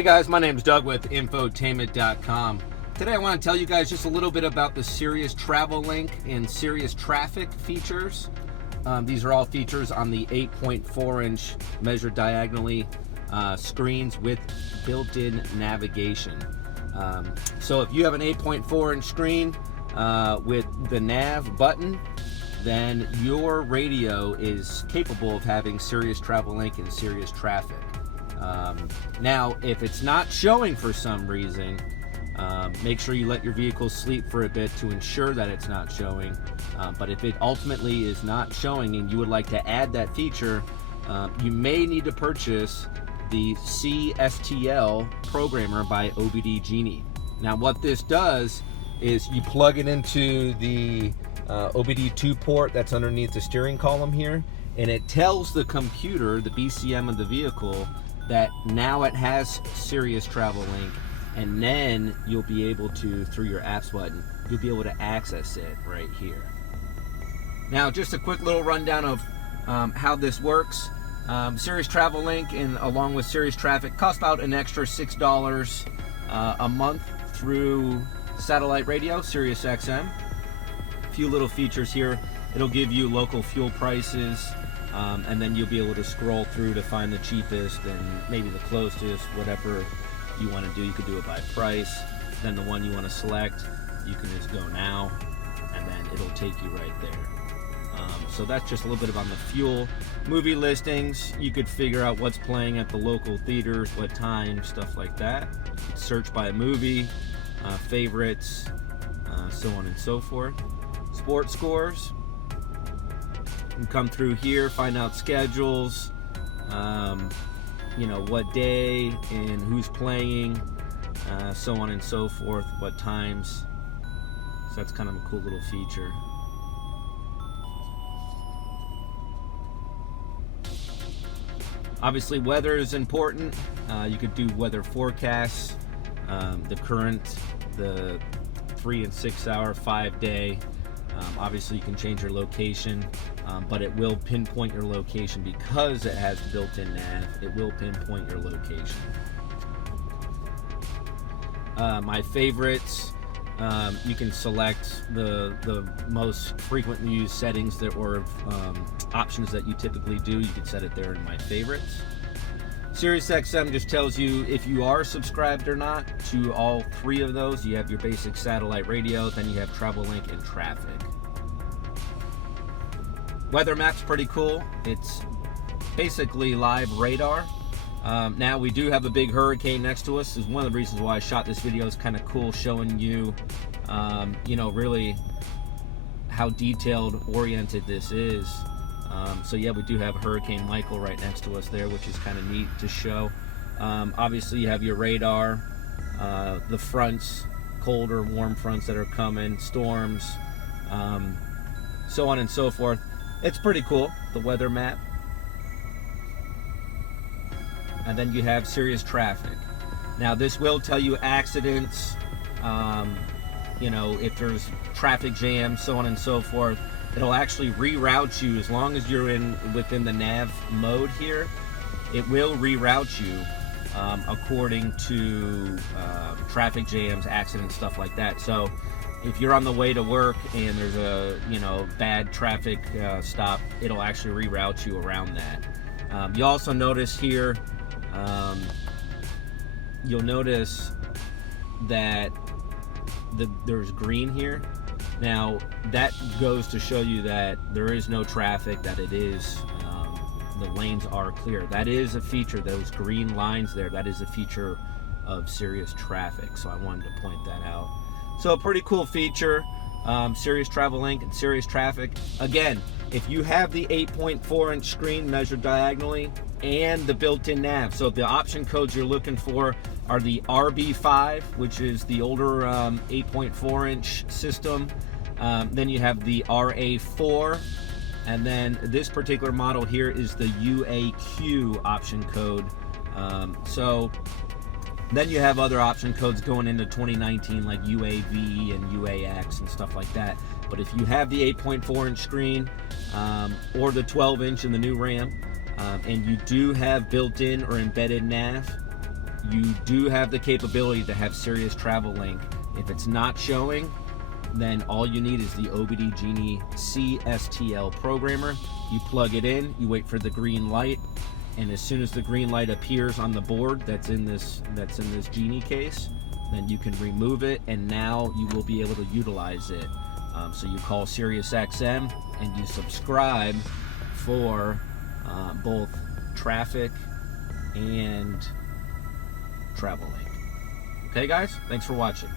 Hey guys, my name is Doug with Infotainment.com. Today I want to tell you guys just a little bit about the Sirius Travel Link and Sirius Traffic features. These are all features on the 8.4-inch measured diagonally screens with built-in navigation. So if you have an 8.4-inch screen with the nav button, then your radio is capable of having Sirius Travel Link and Sirius Traffic. Now, if it's not showing for some reason, make sure you let your vehicle sleep for a bit to ensure that it's not showing. But if it ultimately is not showing and you would like to add that feature, you may need to purchase the C-STL programmer by OBD Genie. Now, what this does is you plug it into the OBD2 port that's underneath the steering column here, and it tells the computer, the BCM of the vehicle, that now it has Sirius Travel Link, and then you'll be able to, through your apps button, you'll be able to access it right here. Now, just a quick little rundown of how this works. Sirius Travel Link and along with Sirius Traffic cost about an extra $6 a month through satellite radio, SiriusXM. A few little features here. It'll give you local fuel prices, and then you'll be able to scroll through to find the cheapest and maybe the closest, whatever you want to do. You could do it by price. Then the one you want to select, you can just go now, and then it'll take you right there. So that's just a little bit about the fuel. Movie listings, you could figure out what's playing at the local theaters, what time, stuff like that. You could search by movie, favorites, so on and so forth. Sports scores. You can come through here, find out schedules, what day and who's playing, so on and so forth, what times. So that's kind of a cool little feature. Obviously, weather is important. You could do weather forecasts, the current, the 3 and 6 hour, 5-day. Obviously, you can change your location, but it will pinpoint your location because it has built-in nav. It will pinpoint your location. My favorites, you can select the most frequently used settings that or options that you typically do. You can set it there in my favorites. SiriusXM just tells you if you are subscribed or not to all three of those. You have your basic satellite radio, then you have Travel Link and Traffic. Weather map's pretty cool. It's basically live radar. Now we do have a big hurricane next to us. This is one of the reasons why I shot this video. It's kind of cool showing you, really how detailed oriented this is. So yeah, we do have Hurricane Michael right next to us there, which is kind of neat to show. Obviously you have your radar, the fronts, cold or warm fronts that are coming, storms, so on and so forth. It's pretty cool, the weather map. And then you have Sirius Traffic. Now this will tell you accidents, if there's traffic jams, so on and so forth. It'll actually reroute you as long as you're within the nav mode here. It will reroute you according to traffic jams, accidents, stuff like that. So if you're on the way to work and there's a bad traffic stop, it'll actually reroute you around that. You also notice here, you'll notice that there's green here. Now that goes to show you that there is no traffic, that it is the lanes are clear. That is a feature, those green lines there, that is a feature of Sirius Traffic, so I wanted to point that out. So a pretty cool feature, Sirius Travel Link and Sirius Traffic. Again, if you have the 8.4-inch screen measured diagonally and the built-in nav, so the option codes you're looking for are the RB5, which is the older 8.4-inch system. Then you have the RA4, and then this particular model here is the UAQ option code. So then you have other option codes going into 2019 like UAV and UAX and stuff like that. But if you have the 8.4-inch screen or the 12-inch in the new RAM, and you do have built-in or embedded nav, you do have the capability to have Sirius Travel Link. If it's not showing, then all you need is the OBD Genie C-STL programmer. You plug it in, you wait for the green light, and as soon as the green light appears on the board that's in this Genie case, then you can remove it, and now you will be able to utilize it. So you call SiriusXM and you subscribe for both traffic and travel link. Okay guys, thanks for watching.